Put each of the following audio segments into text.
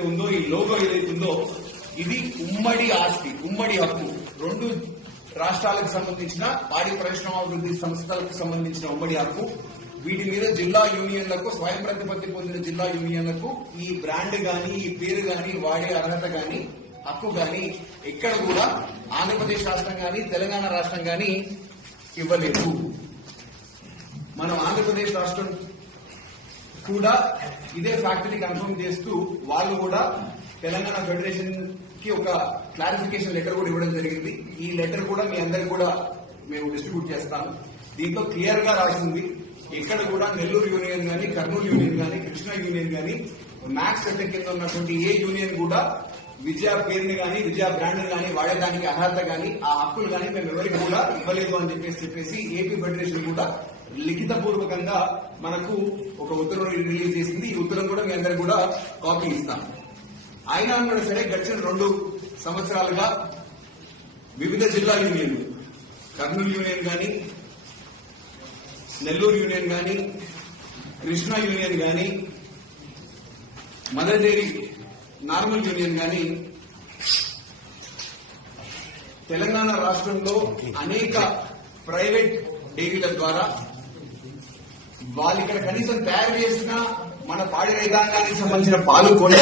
ఉందో ఈ లోగో ఏదైతుందో ఇది ఉమ్మడి ఆస్తి, ఉమ్మడి హక్కు. రెండు రాష్ట్రాలకు సంబంధించిన పాడి పరిశ్రమాభివృద్ధి సంస్థలకు సంబంధించిన ఉమ్మడి హక్కు. వీటి మీద జిల్లా యూనియన్లకు, స్వయం ప్రతిపత్తి పొందిన జిల్లా యూనియన్లకు ఈ బ్రాండ్ గాని, ఈ పేరు గాని, వాడే అర్హత గాని, హక్కు గాని ఎక్కడ కూడా ఆంధ్రప్రదేశ్ రాష్ట్రం గాని, తెలంగాణ రాష్ట్రం గాని ఇవ్వలేదు. మనం ఆంధ్రప్రదేశ్ రాష్ట్రం కూడా ఇదే ఫ్యాక్టరీ కన్ఫర్మ్ చేస్తూ వాళ్ళు కూడా తెలంగాణ ఫెడరేషన్ కి ఒక క్లారిఫికేషన్ లెటర్ కూడా ఇవ్వడం జరిగింది. ఈ లెటర్ కూడా మీ అందరికి కూడా మేము డిస్ట్రిబ్యూట్ చేస్తాము. దీంట్లో క్లియర్ గా రాసింది ఎక్కడ కూడా నెల్లూరు యూనియన్ గాని, కర్నూలు యూనియన్ గాని, కృష్ణా యూనియన్ గాని, మ్యాక్స్ చట్టం కింద ఉన్నటువంటి ఏ యూనియన్ కూడా విజయ పేరుని గాని, విజయ బ్రాండ్ గాని వాడేదానికి అర్హత గాని, ఆ హక్కులు గాని మేము ఎవరికి కూడా ఇవ్వలేదు అని చెప్పేసి ఏపీ ఫెడరేషన్ కూడా లిఖిత పూర్వకంగా మనకు ఒక ఉత్తర్వులు రిలీజ్ చేసింది. ఈ ఉత్తరం కూడా మీ అందరికి కూడా కాపీ ఇస్తాం. అయినా కూడా సరే గడిచిన 2 సంవత్సరాలుగా వివిధ జిల్లా యూనియన్లు, కర్నూలు యూనియన్ గాని, నెల్లూరు యూనియన్ గాని, కృష్ణా యూనియన్ గాని, మదర్ డైరీ నార్మల్ యూనియన్ గాని తెలంగాణ రాష్ట్రంలో అనేక ప్రైవేట్ డైరీల ద్వారా వాళ్ళు ఇక్కడ కనీసం తయారు చేసిన మన పాడి రైతాంగానికి సంబంధించిన పాలు కొని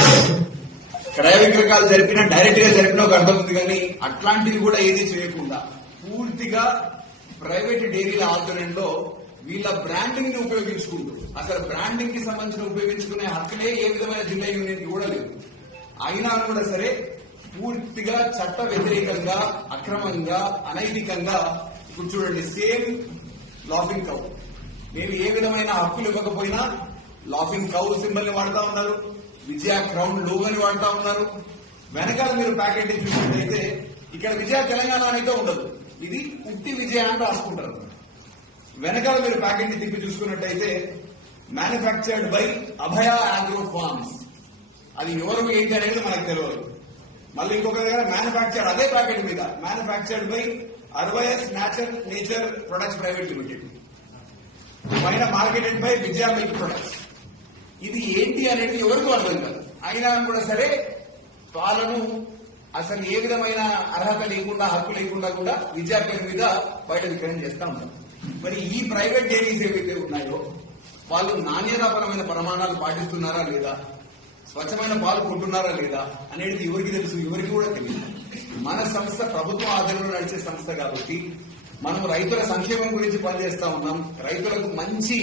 క్రయ విక్రయాలు జరిపినా, డైరెక్ట్ గా జరిపినా ఒక అర్థం ఉంది. కానీ అట్లాంటివి కూడా ఏది చేయకుండా పూర్తిగా ప్రైవేట్ డైరీల ఆధ్వర్యంలో వీళ్ళ బ్రాండింగ్ ని ఉపయోగించుకుంటూ, అసలు బ్రాండింగ్ కి సంబంధించిన ఉపయోగించుకునే హక్కులే ఏ విధమైన జిల్లా యూనియన్ కి కూడా లేదు. అయినా కూడా సరే పూర్తిగా చట్ట వ్యతిరేకంగా, అక్రమంగా, అనైతికంగా ఇప్పుడు చూడండి, సేమ్ లాఫింగ్ కౌ మేము ఏ విధమైన హక్కులు ఇవ్వకపోయినా లాఫింగ్ కౌ సింబల్ ని వాడుతా ఉన్నారు, విజయ క్రౌన్ లోగోని వాడుతా ఉన్నారు. వెనకాల మీరు ప్యాకెట్ చూసినట్టయితే ఇక్కడ విజయ తెలంగాణ అయితే ఉండదు, ఇది ఉట్టి విజయ అని రాసుకుంటారు. వెనకాల మీరు ప్యాకెట్ ని తిప్పి చూసుకున్నట్టయితే manufactured by Abhaya agro forms, అది ఎవరు ఏంటి అనేది మనకు తెలియదు. మళ్ళీ ఇంకొక దగ్గర మ్యానుఫ్యాక్చర్డ్, అదే ప్యాకెట్ మీద మ్యానుఫ్యాక్చర్డ్ బై అర్వయస్ నేచర్ ప్రొడక్ట్స్ ప్రైవేట్ లిమిటెడ్, పైన marketed by Vijaya milk products. ఇది ఏంటి అనేది ఎవరికి అర్థం కాదు. అయినా కూడా సరే పాలను అసలు ఏ విధమైన అర్హత లేకుండా, హక్కు లేకుండా కూడా విజయ పేరు మీద బయట విక్రయం చేస్తా ఉంటారు. మరి ఈ ప్రైవేట్ డైరీస్ ఏవైతే ఉన్నాయో వాళ్ళు నాణ్యతాపరమైన ప్రమాణాలు పాటిస్తున్నారా లేదా, స్వచ్ఛమైన పాలు కొంటున్నారా లేదా అనేది ఎవరికి తెలుసు? ఎవరికి కూడా తెలియదు. మన సంస్థ ప్రభుత్వ ఆధీనంలో నడిచే సంస్థ కాబట్టి మనం రైతుల సంక్షేమం గురించి పనిచేస్తా ఉన్నాం. రైతులకు మంచి